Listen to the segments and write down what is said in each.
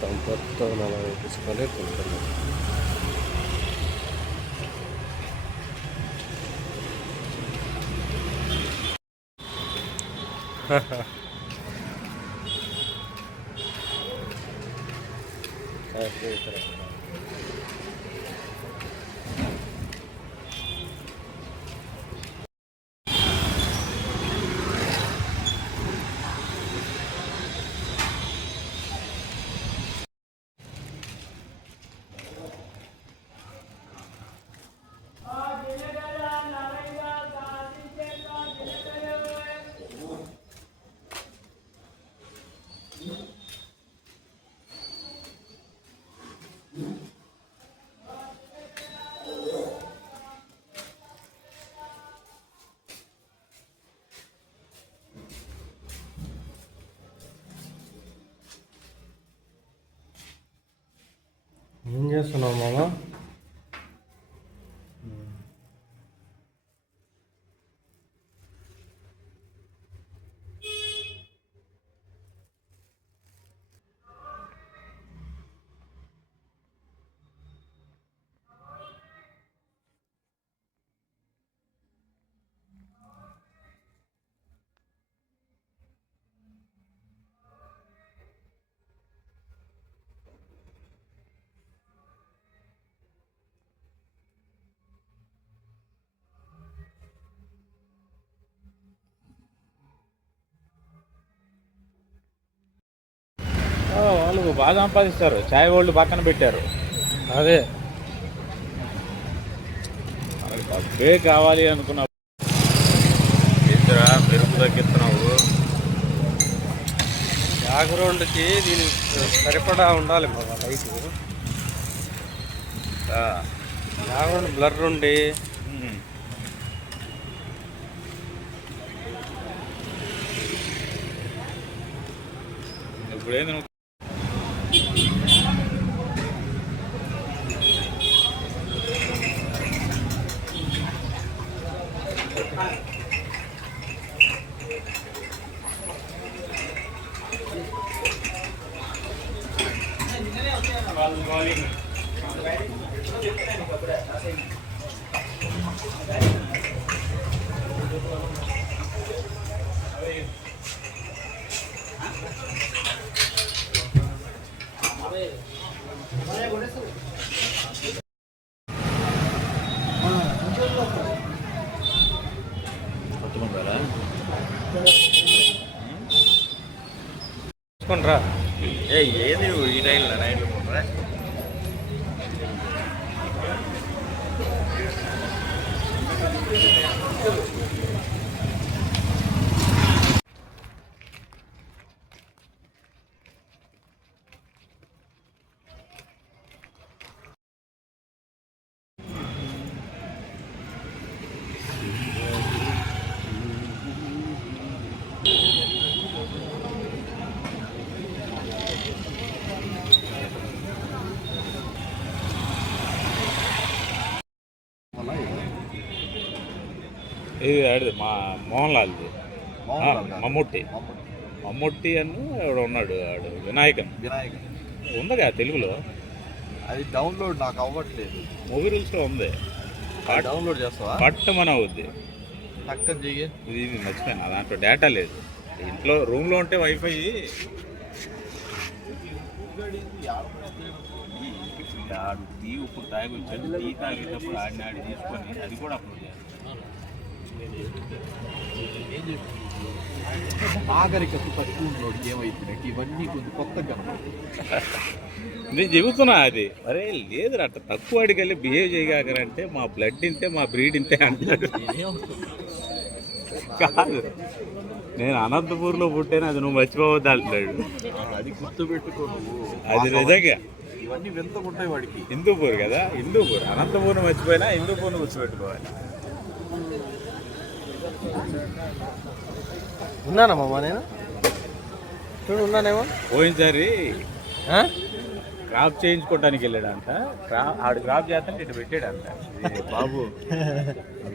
సంపత్తో 40 తీసుకొని తింటున్నాం. ఏం చేస్తున్నావు మామ? వాళ్ళు బాగా సంపాదిస్తారు. చాయ్ వాళ్ళు పక్కన పెట్టారు. అదే వాళ్ళకి డబ్బే కావాలి అనుకున్నావు. ఇద్దరా మెరుపు తగ్గిస్తున్నావు. బ్యాక్గ్రౌండ్కి దీనికి సరిపడా ఉండాలి బాబా లైట్. బ్యాక్గ్రౌండ్ బ్లర్ ఉండి ఇప్పుడేంది నువ్వు తీసుకుంట్రా. ఏది ఈ టైంలో నైట్లో పోరా. ఇది ఆడిది మా మోహన్ లాల్ది, మమ్ముట్టి అని ఎవడు ఉన్నాడు. ఆడు వినాయకన్ ఉందిగా తెలుగులో. అది డౌన్లోడ్ నాకు అవ్వట్లేదు. మూవీ రూల్స్లో ఉంది. డౌన్లోడ్ చేస్తావా? పట్టమని అవుద్ది. టక్కన చెయ్యి. ఇది మర్చిపోయాను, దాంట్లో డేటా లేదు. ఇంట్లో రూమ్లో ఉంటే వైఫై ఆడు టీ ఇప్పుడు తాగి వచ్చాడు. టీ తాగేటప్పుడు ఆడి తీసుకొని అది కూడా అప్లోడ్ చేయాలి. నాగరికత తక్కువ ఏమైపోయినాయి ఇవన్నీ కొంచెం కొత్తగా నేను చెబుతున్నా. అది అరే లేదు అట్లా తక్కువ వాడికి వెళ్ళి బిహేవ్ చేయగాకరంటే మా బ్లడ్ ఇంతే మా బ్రీడ్ ఇంతే అంటాడు. కాదు, నేను అనంతపూర్లో పుట్టాను, అది నువ్వు మర్చిపోవద్దు అంటున్నాడు. అది గుర్తుపెట్టుకో. అది నిజంగా ఇవన్నీ వింతకుంటాయి వాడికి. హిందూపూర్ కదా, హిందూపూర్. అనంతపూర్ను మర్చిపోయినా హిందూపూర్ను గుర్తుపెట్టుకోవాలి. ఉన్నానమ్మా నేను చూడు, ఉన్నానేమో. పోయినసారి క్రాప్ చేయించుకోవడానికి వెళ్ళాడంట. ఆడు క్రాప్ చేస్తాను ఇటు పెట్టాడంట. బాబు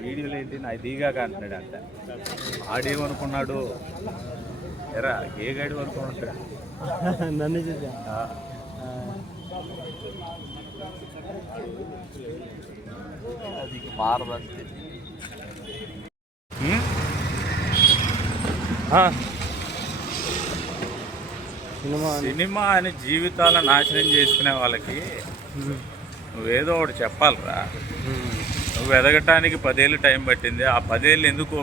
వీడియోలు ఏంటి నాకు దిగాక అంటున్నాడంట. ఆడేమనుకున్నాడు, ఎరా ఏ గాడి అనుకున్నాడు. నన్ను చూసా అది మారదంతే. ఉం? సినిమా అని జీవితాలను నాశనం చేసుకునే వాళ్ళకి నువ్వేదో ఒకటి చెప్పాలిరా. నువ్వు ఎదగటానికి 10 ఏళ్ళు టైం పట్టింది, ఆ 10 ఏళ్ళు ఎందుకు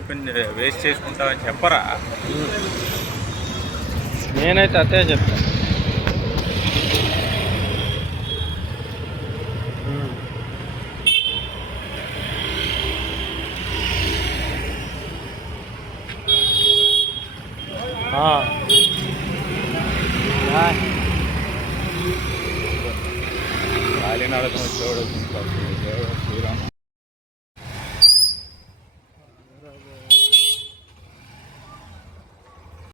వేస్ట్ చేసుకుంటావని చెప్పరా. నేనైతే అదే చెప్తాను. కాలినడకం వచ్చేవాడు శ్రీరామ్.